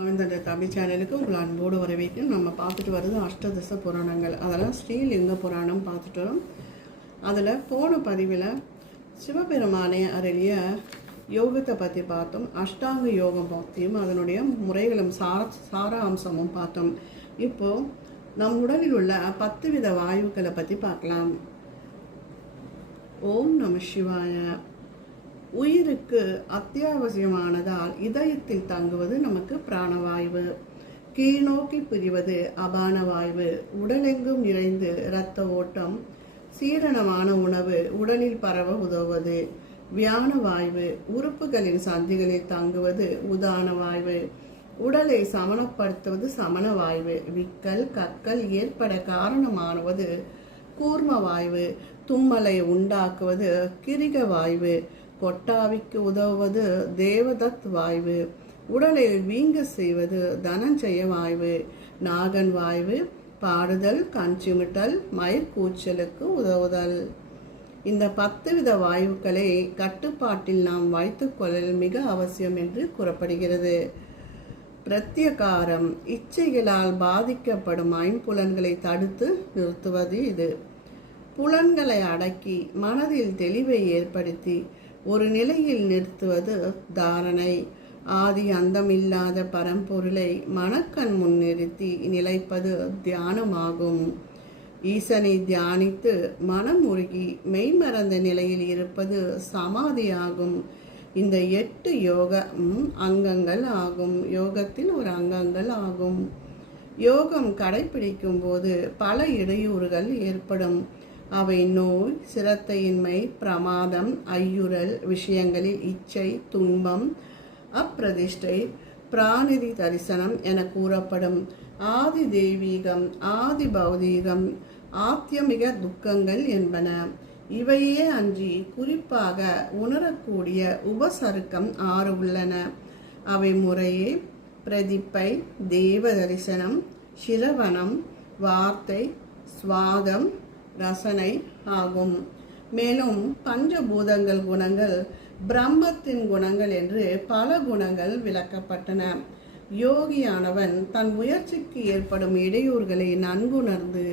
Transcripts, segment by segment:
ஆனந்த தமிழ் சேனலுக்கு உங்கள் அன்போடு வரவேற்கும் நம்ம பார்த்துட்டு வர்றது அஷ்டதச புராணங்கள். அதெல்லாம் ஸ்ரீலிங்க புராணம் பார்த்துட்டு வரோம். அதில் போன பதிவில் சிவபெருமானே அருளிய யோகத்தை பற்றி பார்த்தோம். அஷ்டாங்க யோகம் பற்றியும் அதனுடைய முறைகளும் சார அம்சமும் பார்த்தோம். இப்போது நம் உடலில் உள்ள பத்து வித வாயுக்களை பற்றி பார்க்கலாம். ஓம் நம சிவாய. உயிருக்கு அத்தியாவசியமானதால் இதயத்தில் தங்குவது நமக்கு பிராணவாயு. கீழ்நோக்கி பிரிவது அபான வாயு உடலெங்கும் நிறைந்து இரத்த ஓட்டம் சீரணமான உணவு உடலில் பரவ உதவுவது. வியான வாயு உறுப்புகளின் சந்திகளில் தங்குவது உதான வாயு உடலை சமணப்படுத்துவது சமண வாயு விக்கல் கக்கல் ஏற்பட காரணமானவது கூர்ம வாயு தும்மலை உண்டாக்குவது கிரிக வாயு கொட்டாவிக்கு உதவுவது தேவதத் வாய்வு. உடலை வீங்க செய்வது தனஞ்சய வாய்வு. நாகன் வாய்வு பாடுதல் கண் சிமிட்டல் மயிர்கூச்சலுக்கு உதவுதல். இந்த பத்து வித வாயுக்களை கட்டுப்பாட்டில் நாம் வைத்துக்கொள்ளல் மிக அவசியம் என்று கூறப்படுகிறது. பிரத்யகாரம் இச்சைகளால் பாதிக்கப்படும் ஐம்புலன்களை தடுத்து நிறுத்துவது இது. புலன்களை அடக்கி மனதில் தெளிவை ஏற்படுத்தி ஒரு நிலையில் நிறுத்துவது தாரணை. ஆதி அந்தமில்லாத பரம்பொருளை மனக்கண் முன் நிறுத்தி நிலைப்பது தியானமாகும். ஈசனை தியானித்து மனம் உருகி மெய்மறந்த நிலையில் இருப்பது சமாதியாகும். இந்த எட்டு யோக ம், அங்கங்கள் ஆகும். யோகத்தில் ஒரு அங்கங்கள் ஆகும். யோகம் கடைபிடிக்கும் போது பல இடையூறுகள் ஏற்படும். அவை நோய் சிரத்தையின்மை பிரமாதம் ஐயுறல் விஷயங்களில் இச்சை துன்பம் அப்பிரதிஷ்டை பிராணிதி தரிசனம் என கூறப்படும். ஆதி தெய்வீகம் ஆதி பௌதீகம் ஆத்தியமிக துக்கங்கள் என்பன. இவையே அன்றி குறிப்பாக உணரக்கூடிய உபசருக்கம் ஆறு உள்ளன. அவை முறையே பிரதிப்பை தேவ தரிசனம் சிரவணம் வார்த்தை சுவாதம் ரசனை ஆகும். மேலும் பஞ்சபூதங்கள் குணங்கள் பிரம்மத்தின் குணங்கள் என்று பல குணங்கள் விளக்கப்பட்டன. யோகியானவன் தன் முயற்சிக்கு ஏற்படும் இடையூறுகளை நன்குணர்ந்து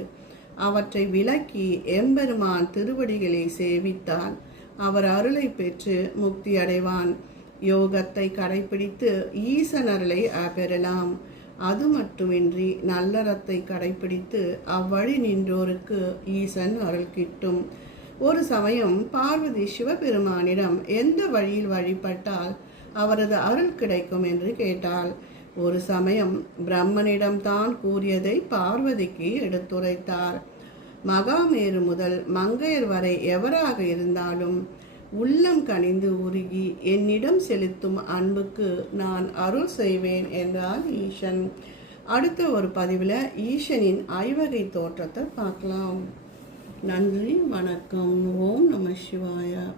அவற்றை விலக்கி எம்பெருமான் திருவடிகளை சேவித்தால் அவர் அருளை பெற்று முக்தி அடைவான் யோகத்தை கடைபிடித்து ஈசன் அருளை பெறலாம் அது மட்டுமின்றி நல்லறத்தை கடைபிடித்து அவ்வழி நின்றோருக்கு ஈசன் அருள் கிட்டும். ஒரு சமயம் பார்வதி சிவபெருமானிடம் எந்த வழியில் வழிபட்டால் அவரது அருள் கிடைக்கும் என்று கேட்டாள். ஒரு சமயம் பிரம்மனிடம் தான் கூறியதை பார்வதிக்கு எடுத்துரைத்தார். மகாமேரு முதல் மங்கையர் வரை எவராக இருந்தாலும் உள்ளம் கனிந்து உருகி என்னிடம் செலுத்தும் அன்புக்கு நான் அருள் செய்வேன் என்றார் ஈசன். அடுத்த ஒரு பதிவில் ஈசனின் ஐவகை தோற்றத்தை பார்க்கலாம். நன்றி வணக்கம். ஓம் நம சிவாயா.